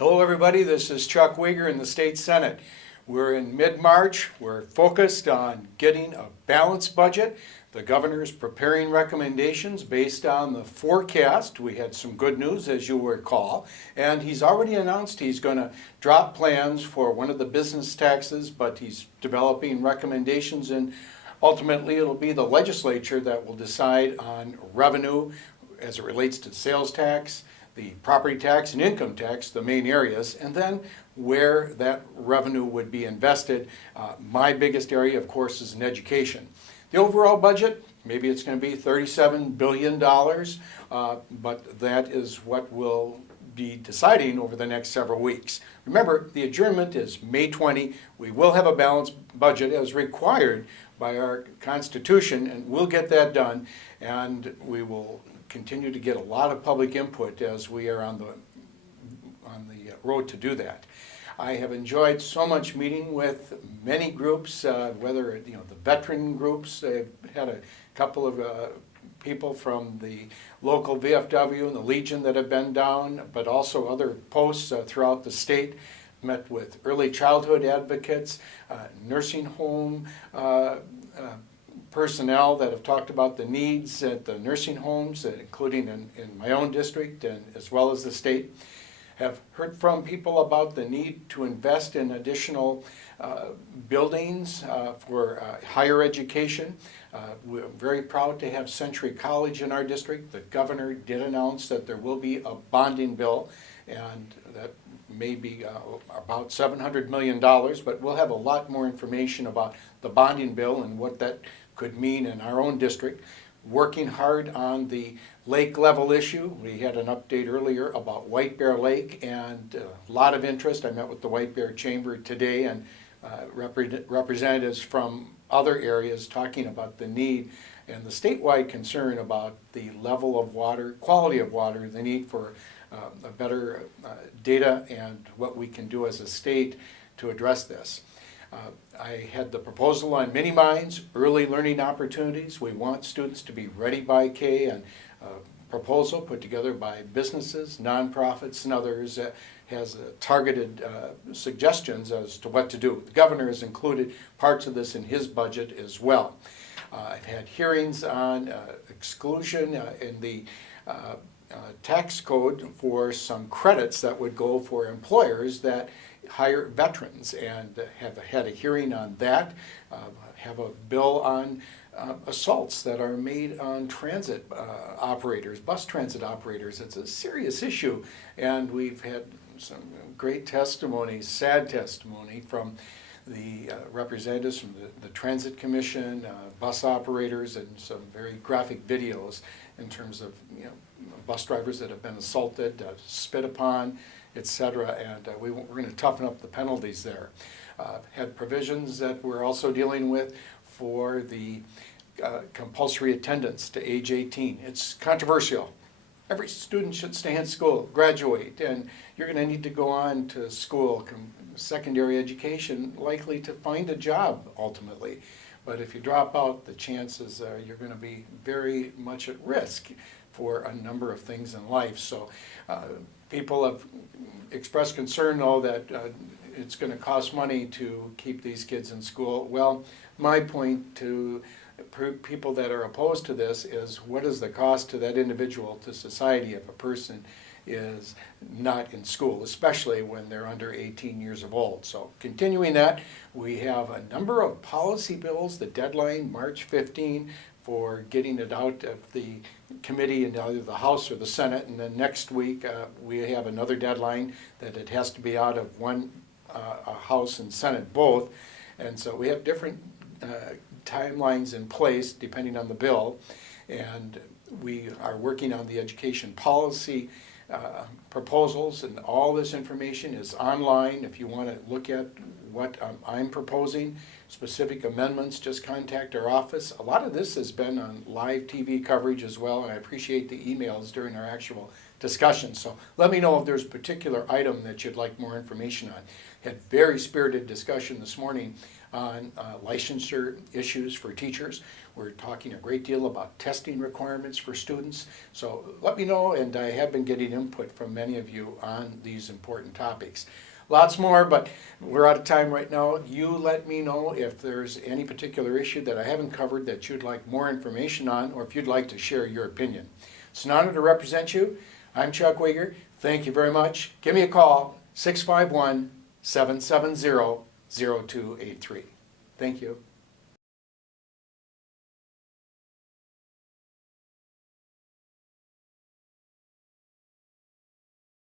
Hello everybody, this is Chuck Wiger in the State Senate. We're in mid-March. We're focused on getting a balanced budget. The governor is preparing recommendations based on the forecast. We had some good news, as you'll recall, and he's already announced he's going to drop plans for one of the business taxes, but he's developing recommendations, and ultimately it'll be the legislature that will decide on revenue as it relates to sales tax, the property tax and income tax, the main areas, and then where that revenue would be invested. My biggest area, of course, is in education. The overall budget, maybe it's going to be $37 billion, but that is what we'll be deciding over the next several weeks. Remember, the adjournment is May 20. We will have a balanced budget as required by our Constitution, and we'll get that done, and we will continue to get a lot of public input as we are on the road to do that. I have enjoyed so much meeting with many groups, whether the veteran groups. I've had a couple of people from the local VFW and the Legion that have been down, but also other posts throughout the state. Met with early childhood advocates, nursing home personnel that have talked about the needs at the nursing homes, including in my own district and as well as the state. Have heard from people about the need to invest in additional buildings for higher education. We're very proud to have Century College in our district. The governor did announce that there will be a bonding bill, and that may be about $700 million, but we'll have a lot more information about the bonding bill and what that could mean in our own district. Working hard on the lake level issue. We had an update earlier about White Bear Lake, and a lot of interest. I met with the White Bear Chamber today, and representatives from other areas talking about the need and the statewide concern about the level of water, quality of water, the need for a better data and what we can do as a state to address this. I had the proposal on mini mines, early learning opportunities. We want students to be ready by K, and a proposal put together by businesses, nonprofits, and others has targeted suggestions as to what to do. The governor has included parts of this in his budget as well. I've had hearings on exclusion in the tax code for some credits that would go for employers that hire veterans, and have had a hearing on that. Have a bill on assaults that are made on transit operators, bus transit operators. It's a serious issue, and we've had some great testimony, sad testimony from the representatives from the Transit Commission, bus operators, and some very graphic videos in terms of bus drivers that have been assaulted, spit upon, etc. And we're going to toughen up the penalties there. Had provisions that we're also dealing with for the compulsory attendance to age 18. It's controversial. Every student should stay in school, graduate, and you're going to need to go on to school, secondary education, likely to find a job ultimately. But if you drop out, the chances are you're going to be very much at risk for a number of things in life. So people have expressed concern, though, that it's going to cost money to keep these kids in school. Well, my point to people that are opposed to this is, what is the cost to that individual, to society, if a person is not in school, especially when they're under 18 years of old. So continuing that, we have a number of policy bills. The deadline, March 15, for getting it out of the committee in either the House or the Senate, and then next week we have another deadline that it has to be out of one House and Senate both. And so we have different timelines in place depending on the bill, and we are working on the education policy proposals, and all this information is online. If you want to look at what I'm proposing, specific amendments, just contact our office. A lot of this has been on live TV coverage as well, and I appreciate the emails during our actual discussion. So let me know if there's a particular item that you'd like more information on. Had very spirited discussion this morning on licensure issues for teachers. We're talking a great deal about testing requirements for students. So let me know, and I have been getting input from many of you on these important topics. Lots more, but we're out of time right now. You let me know if there's any particular issue that I haven't covered that you'd like more information on, or if you'd like to share your opinion. It's an honor to represent you. I'm Chuck Wiger. Thank you very much. Give me a call, 651-770-0283. Thank you.